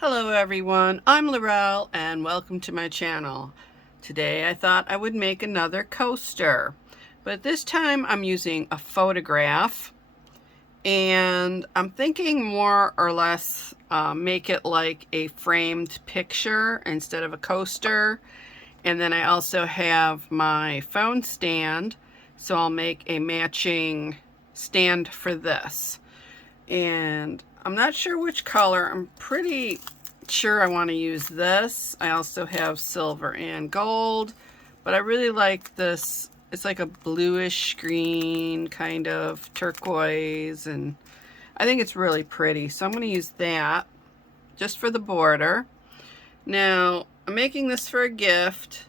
Hello everyone, I'm Laurel and welcome to my channel. Today I thought I would make another coaster, but this time I'm using a photograph and I'm thinking more or less make it like a framed picture instead of a coaster. And then I also have my phone stand, so I'll make a matching stand for this. And I'm not sure which color. I'm pretty sure I want to use this. I also have silver and gold, but I really like this. It's like a bluish green kind of turquoise, and I think it's really pretty. So I'm going to use that just for the border. Now, I'm making this for a gift,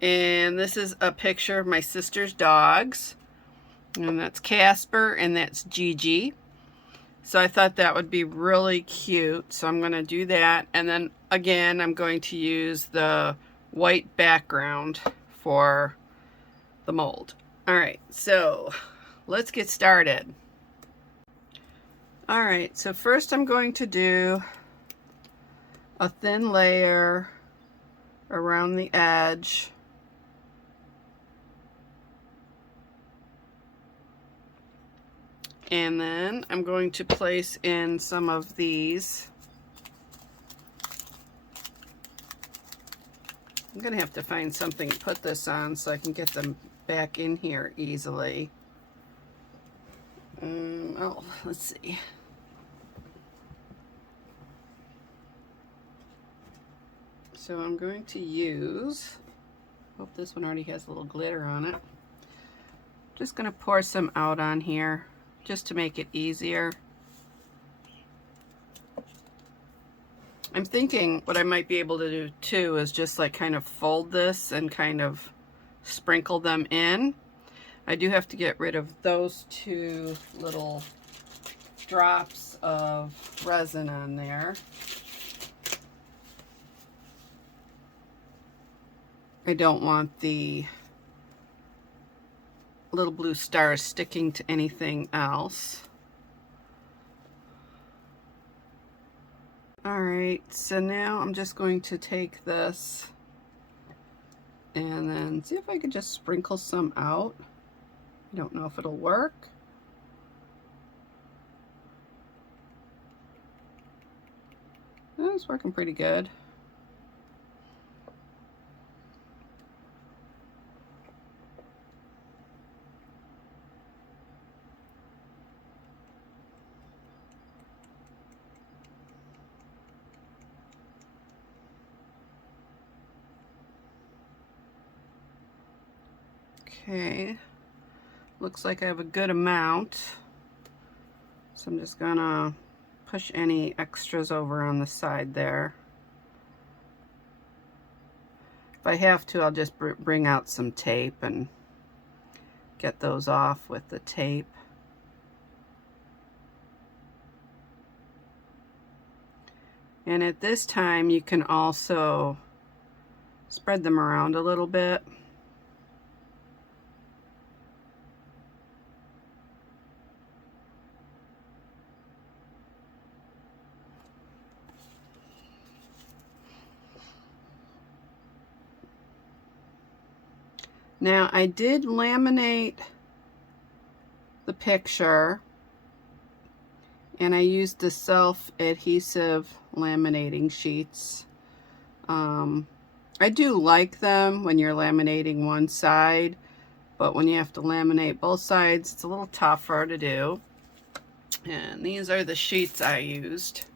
and this is a picture of my sister's dogs, and that's Casper and that's Gigi. So I thought that would be really cute. So I'm going to do that. And then again, I'm going to use the white background for the mold. All right, so let's get started. All right, so first I'm going to do a thin layer around the edge. And then I'm going to place in some of these. I'm going to have to find something to put this on so I can get them back in here easily. Oh, let's see. So I'm going to use, hope this one already has a little glitter on it. Just going to pour some out on here, just to make it easier. I'm thinking what I might be able to do too is just like kind of fold this and kind of sprinkle them in. I do have to get rid of those two little drops of resin on there. I don't want the little blue stars sticking to anything else. All right, so now I'm just going to take this and then see if I could just sprinkle some out. I don't know if it'll work. It's working pretty good. Okay, looks like I have a good amount. So I'm just gonna push any extras over on the side there. If I have to, I'll just bring out some tape and get those off with the tape. And at this time, you can also spread them around a little bit. Now, I did laminate the picture, and I used the self-adhesive laminating sheets. I do like them when you're laminating one side, but when you have to laminate both sides, it's a little tougher to do. And these are the sheets I used.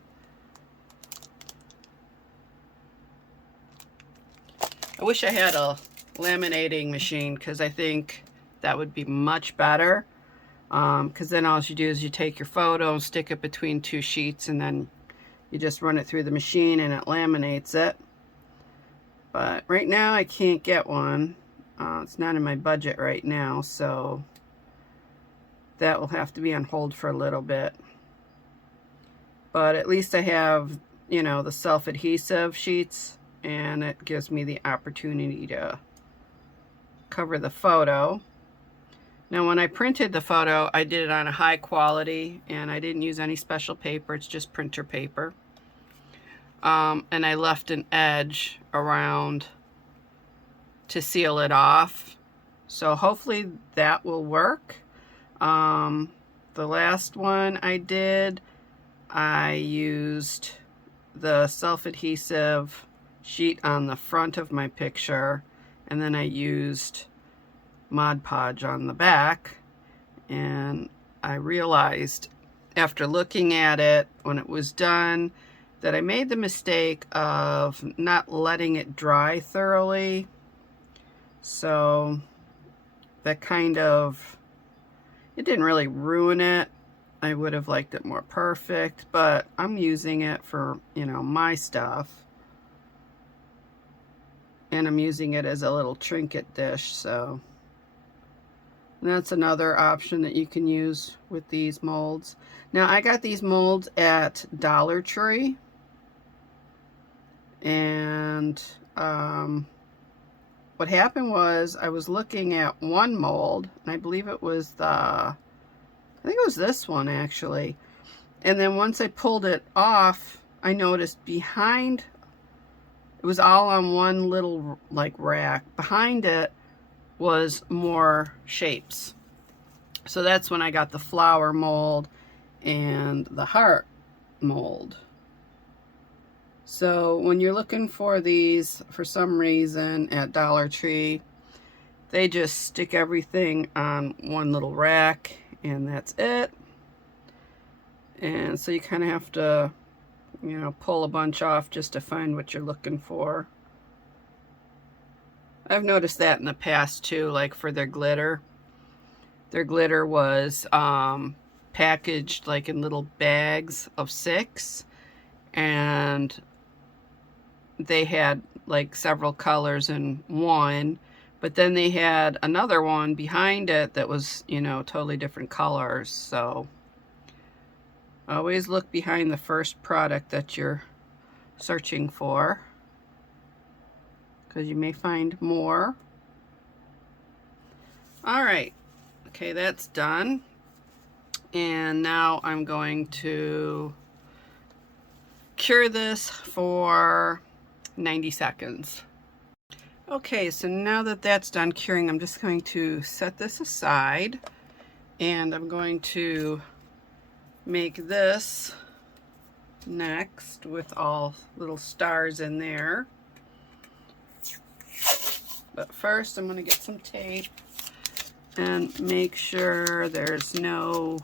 I wish I had a laminating machine, because I think that would be much better, because then all you do is you take your photo and stick it between two sheets, and then you just run it through the machine and it laminates it. But right now I can't get one. It's not in my budget right now, so that will have to be on hold for a little bit. But at least I have, you know, the self-adhesive sheets, and it gives me the opportunity to cover the photo. Now, when I printed the photo, I did it on a high quality, and I didn't use any special paper. It's just printer paper. and I left an edge around to seal it off. So hopefully that will work. The last one I did, I used the self-adhesive sheet on the front of my picture, and then I used Mod Podge on the back, and I realized after looking at it when it was done that I made the mistake of not letting it dry thoroughly. So that kind of, it didn't really ruin it. I would have liked it more perfect, but I'm using it for, you know, my stuff. And I'm using it as a little trinket dish, so that's another option that you can use with these molds. Now, I got these molds at Dollar Tree, and what happened was I was looking at one mold, and I believe it was I think it was this one actually. And then once I pulled it off, I noticed behind, it was all on one little like rack. Behind it was more shapes. So that's when I got the flower mold and the heart mold. So when you're looking for these, for some reason at Dollar Tree, they just stick everything on one little rack and that's it. And so you kind of have to, you know, pull a bunch off just to find what you're looking for. I've noticed that in the past too, like for their glitter. Their glitter was packaged like in little bags of 6, and they had like several colors in one, but then they had another one behind it that was, you know, totally different colors. So always look behind the first product that you're searching for, because you may find more. All right, okay, that's done. And now I'm going to cure this for 90 seconds. Okay, so now that that's done curing, I'm just going to set this aside, and I'm going to make this next with all little stars in there. But first I'm going to get some tape and make sure there's no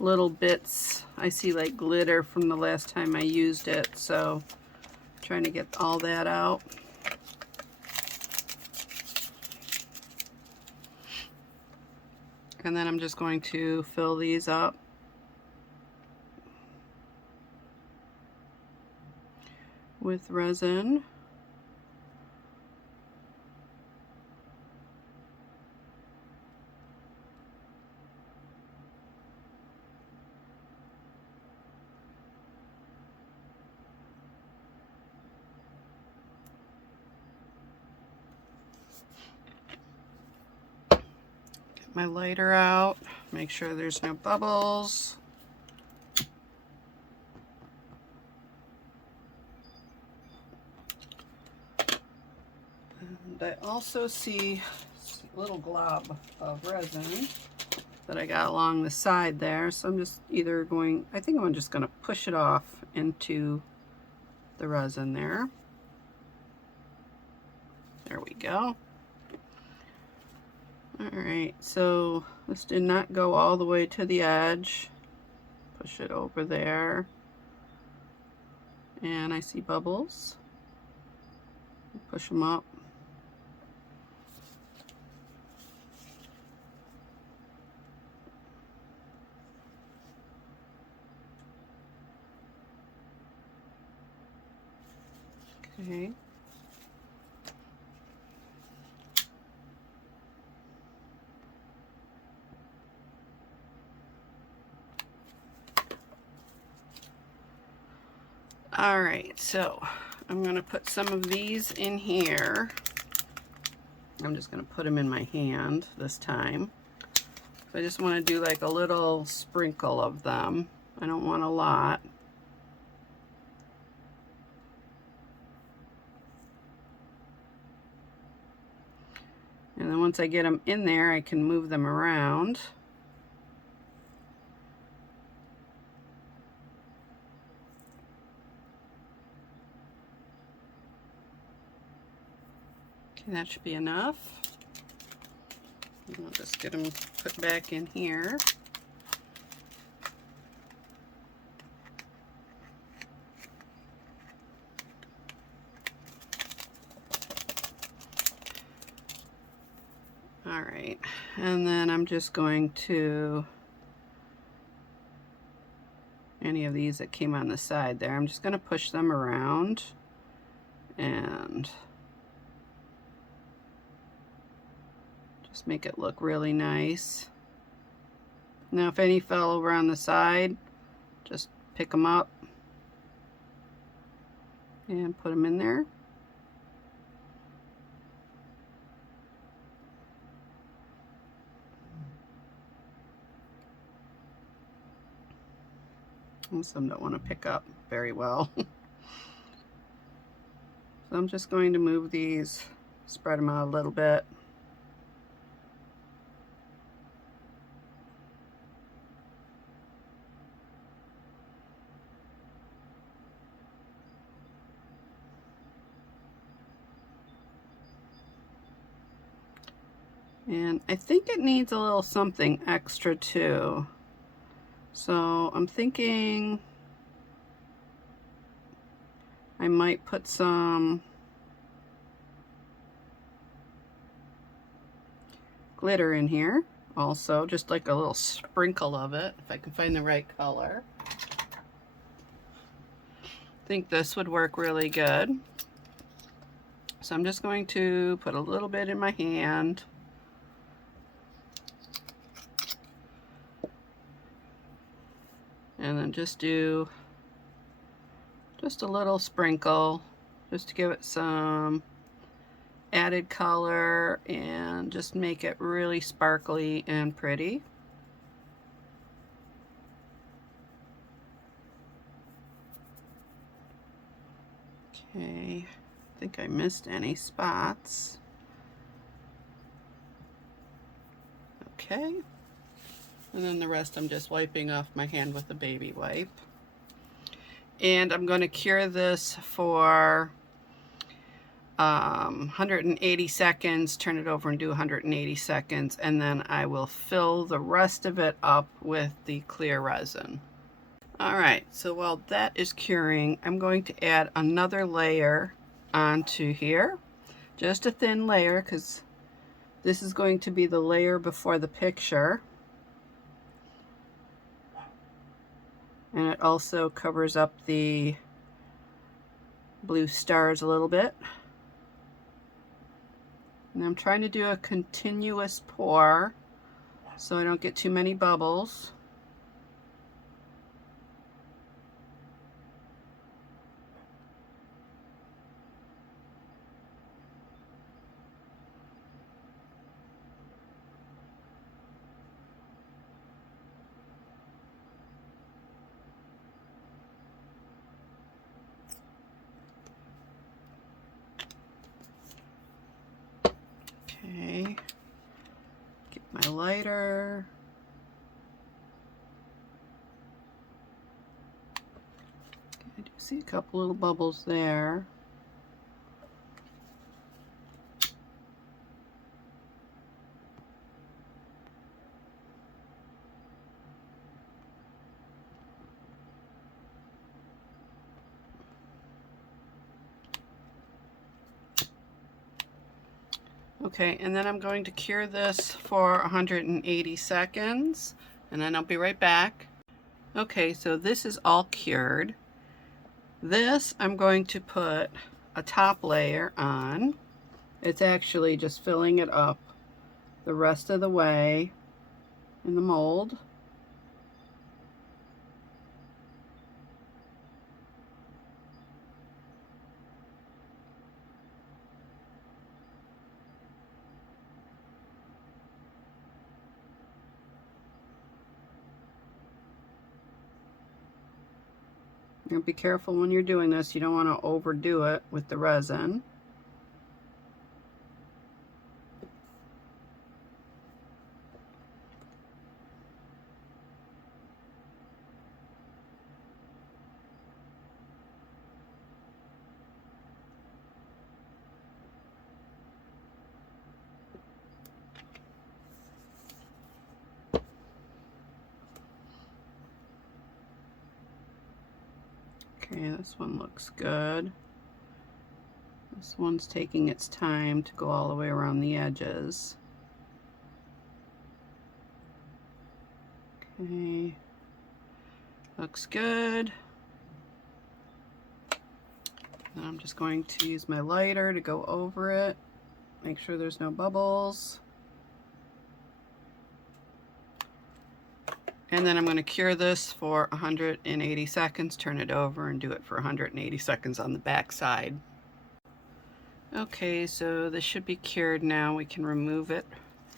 little bits. I see like glitter from the last time I used it, so I'm trying to get all that out. And then I'm just going to fill these up with resin. Get my lighter out, make sure there's no bubbles. And I also see a little glob of resin that I got along the side there, so I'm just either going, I think I'm just going to push it off into the resin there. There we go. Alright, so this did not go all the way to the edge. Push it over there. And I see bubbles. Push them up. Okay. All right, so I'm going to put some of these in here. I'm just going to put them in my hand this time. So I just want to do like a little sprinkle of them. I don't want a lot. then once I get them in there, I can move them around. Okay, that should be enough. I'll just get them put back in here. All right, and then I'm just going to, any of these that came on the side there, I'm just going to push them around and just make it look really nice. Now if any fell over on the side, just pick them up and put them in there. And some don't want to pick up very well. So I'm just going to move these, spread them out a little bit. And I think it needs a little something extra too. So I'm thinking I might put some glitter in here also, just like a little sprinkle of it, if I can find the right color. I think this would work really good. So I'm just going to put a little bit in my hand. And then just do just a little sprinkle just to give it some added color and just make it really sparkly and pretty. Okay, I think I missed any spots. Okay. And then the rest I'm just wiping off my hand with a baby wipe. And I'm going to cure this for 180 seconds, turn it over and do 180 seconds, and then I will fill the rest of it up with the clear resin. Alright, so while that is curing, I'm going to add another layer onto here. Just a thin layer, because this is going to be the layer before the picture. And it also covers up the blue stars a little bit. And I'm trying to do a continuous pour so I don't get too many bubbles. Okay, get my lighter. I do see a couple little bubbles there. Okay, and then I'm going to cure this for 180 seconds, and then I'll be right back. Okay, so this is all cured. This I'm going to put a top layer on. It's actually just filling it up the rest of the way in the mold. Now be careful when you're doing this, you don't want to overdo it with the resin. Okay, this one looks good. This one's taking its time to go all the way around the edges. Okay, looks good. Now I'm just going to use my lighter to go over it, make sure there's no bubbles. And then I'm going to cure this for 180 seconds, turn it over and do it for 180 seconds on the back side. Okay, so this should be cured now. We can remove it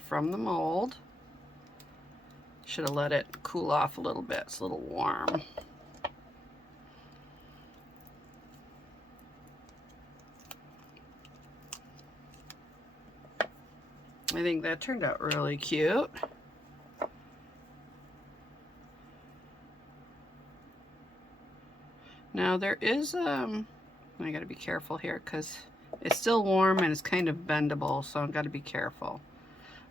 from the mold. Should have let it cool off a little bit. It's a little warm. I think that turned out really cute. Now there is, I gotta be careful here because it's still warm and it's kind of bendable, so I've got to be careful.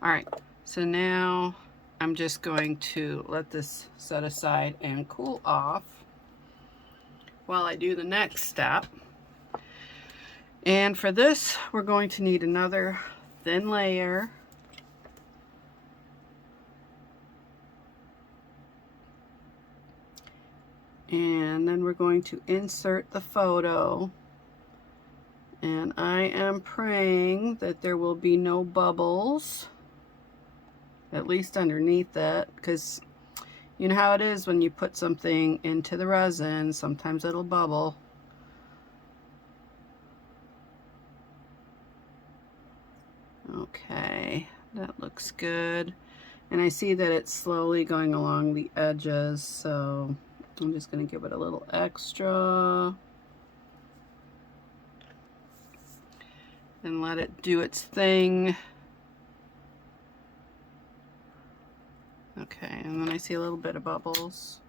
All right, so now I'm just going to let this set aside and cool off while I do the next step. And for this, we're going to need another thin layer. And then we're going to insert the photo. And I am praying that there will be no bubbles, at least underneath it, because you know how it is when you put something into the resin, sometimes it'll bubble. Okay, that looks good. And I see that it's slowly going along the edges, so I'm just going to give it a little extra and let it do its thing. Okay, and then I see a little bit of bubbles.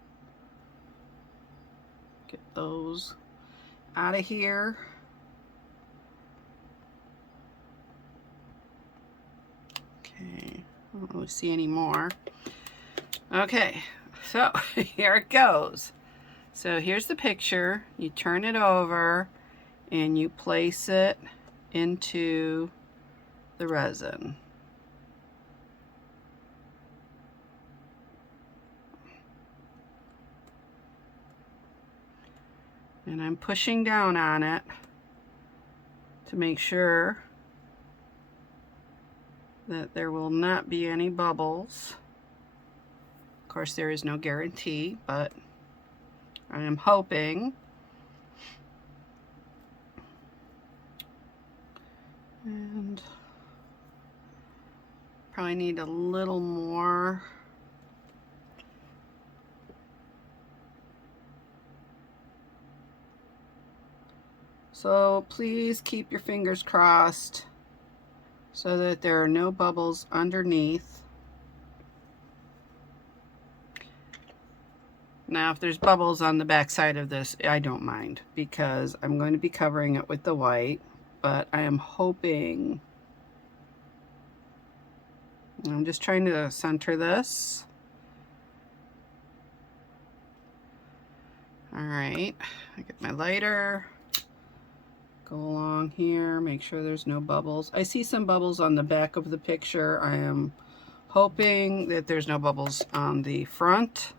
Get those out of here. Okay, I don't really see any more. Okay, so here it goes. So here's the picture. You turn it over and you place it into the resin. And I'm pushing down on it to make sure that there will not be any bubbles. Of course, there is no guarantee, but I am hoping. And probably need a little more. So please keep your fingers crossed so that there are no bubbles underneath. Now, if there's bubbles on the back side of this, I don't mind because I'm going to be covering it with the white, but I am hoping. I'm just trying to center this. All right, I get my lighter, go along here, make sure there's no bubbles. I see some bubbles on the back of the picture. I am hoping that there's no bubbles on the front.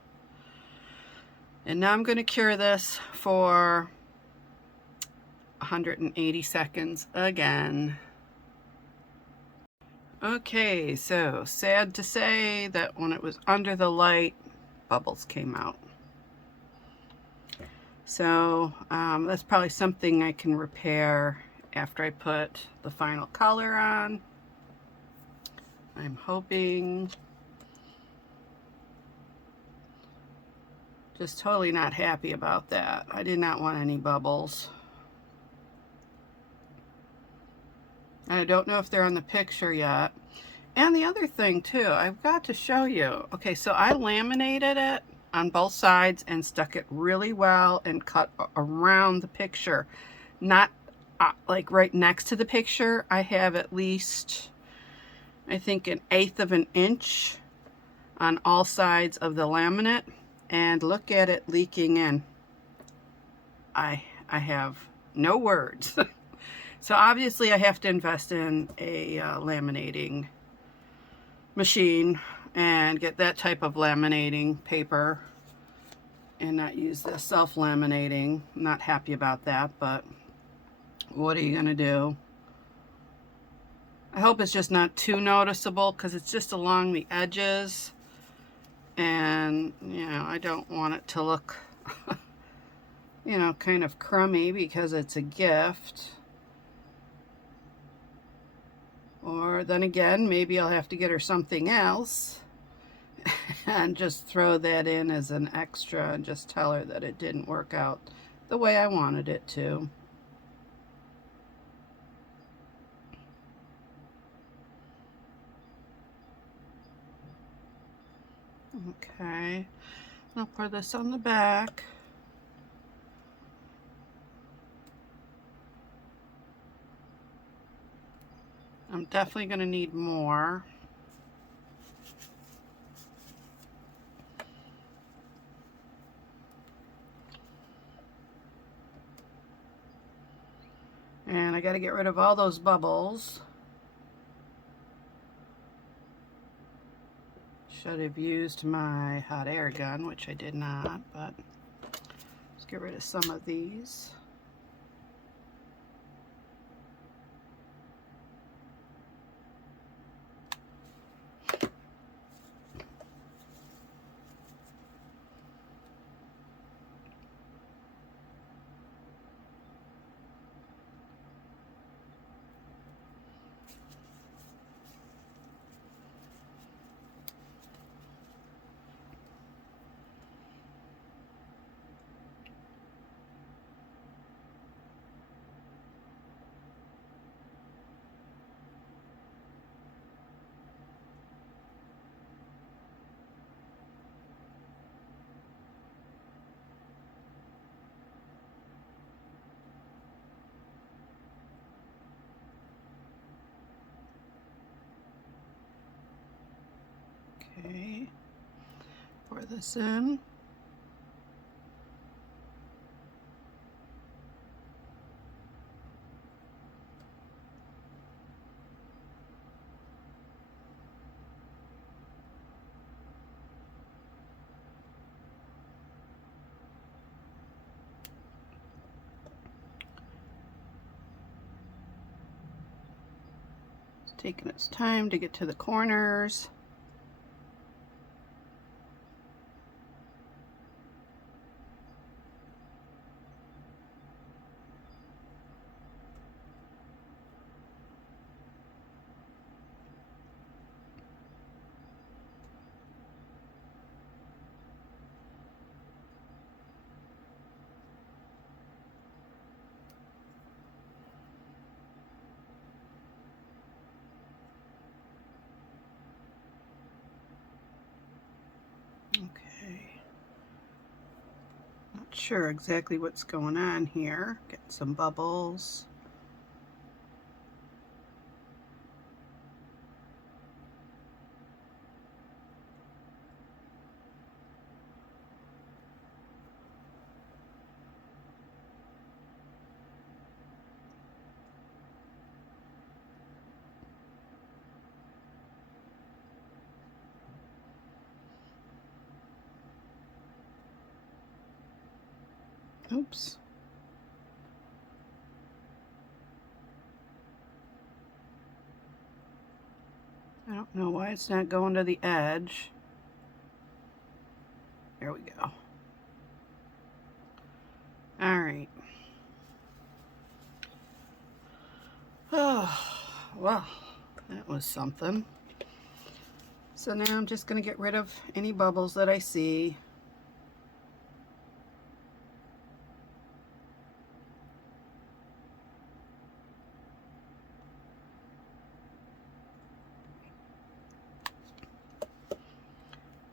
And now I'm going to cure this for 180 seconds again. Okay, so sad to say that when it was under the light, bubbles came out. So that's probably something I can repair after I put the final color on. I'm hoping. Just totally not happy about that. I did not want any bubbles. And I don't know if they're on the picture yet. And the other thing too, I've got to show you. Okay, so I laminated it on both sides and stuck it really well and cut around the picture. Not like right next to the picture. I have at least, I think, 1/8 of an inch on all sides of the laminate. And look at it leaking in. I have no words. So obviously I have to invest in a laminating machine and get that type of laminating paper and not use this self-laminating. I'm not happy about that, but what are you gonna do? I hope it's just not too noticeable because it's just along the edges, and you know, I don't want it to look you know, kind of crummy because it's a gift. Or then again, maybe I'll have to get her something else and just throw that in as an extra and just tell her that it didn't work out the way I wanted it to. Okay, I'll pour this on the back. I'm definitely going to need more. And I got to get rid of all those bubbles. Should have used my hot air gun, which I did not, but let's get rid of some of these. Okay, pour this in. It's taking its time to get to the corners. Okay, not sure exactly what's going on here. Get some bubbles. Oops. I don't know why it's not going to the edge. There we go. All right. Oh, well, that was something. So now I'm just going to get rid of any bubbles that I see.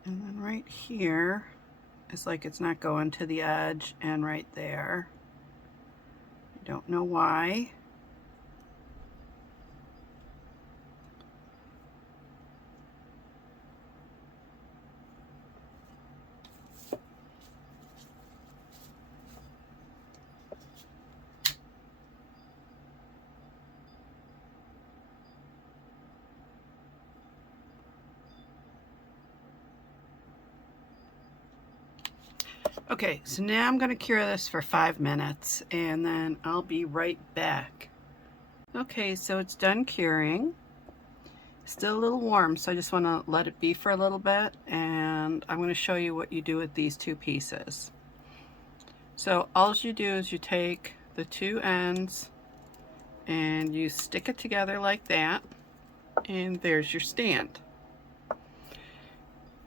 And then right here, it's like it's not going to the edge, and right there. I don't know why. Okay, so now I'm going to cure this for 5 minutes and then I'll be right back. Okay, so it's done curing. Still a little warm, so I just want to let it be for a little bit, and I'm going to show you what you do with these two pieces. So all you do is you take the two ends and you stick it together like that, and there's your stand.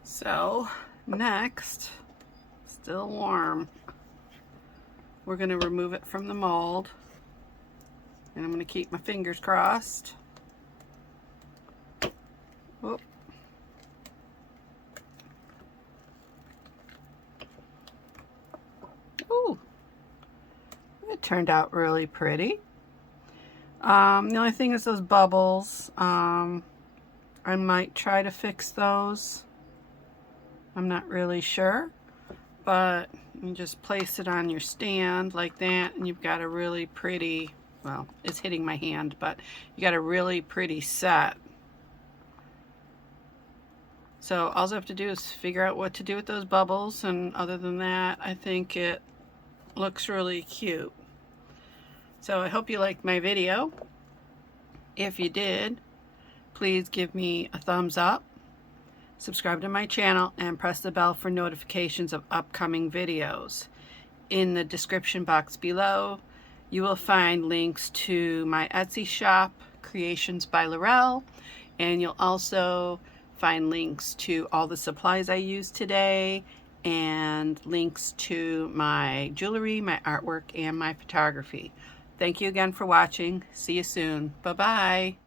So next, still warm, we're going to remove it from the mold, and I'm going to keep my fingers crossed. Whoop. Ooh, it turned out really pretty. The only thing is those bubbles. I might try to fix those. I'm not really sure, but you just place it on your stand like that, and you've got a really pretty, well, it's hitting my hand, but you got a really pretty set. So all I have to do is figure out what to do with those bubbles, and other than that, I think it looks really cute. So I hope you liked my video. If you did, please give me a thumbs up, subscribe to my channel, and press the bell for notifications of upcoming videos. In the description box below, you will find links to my Etsy shop, Creations by Laurel, and you'll also find links to all the supplies I used today, and links to my jewelry, my artwork, and my photography. Thank you again for watching. See you soon. Bye-bye.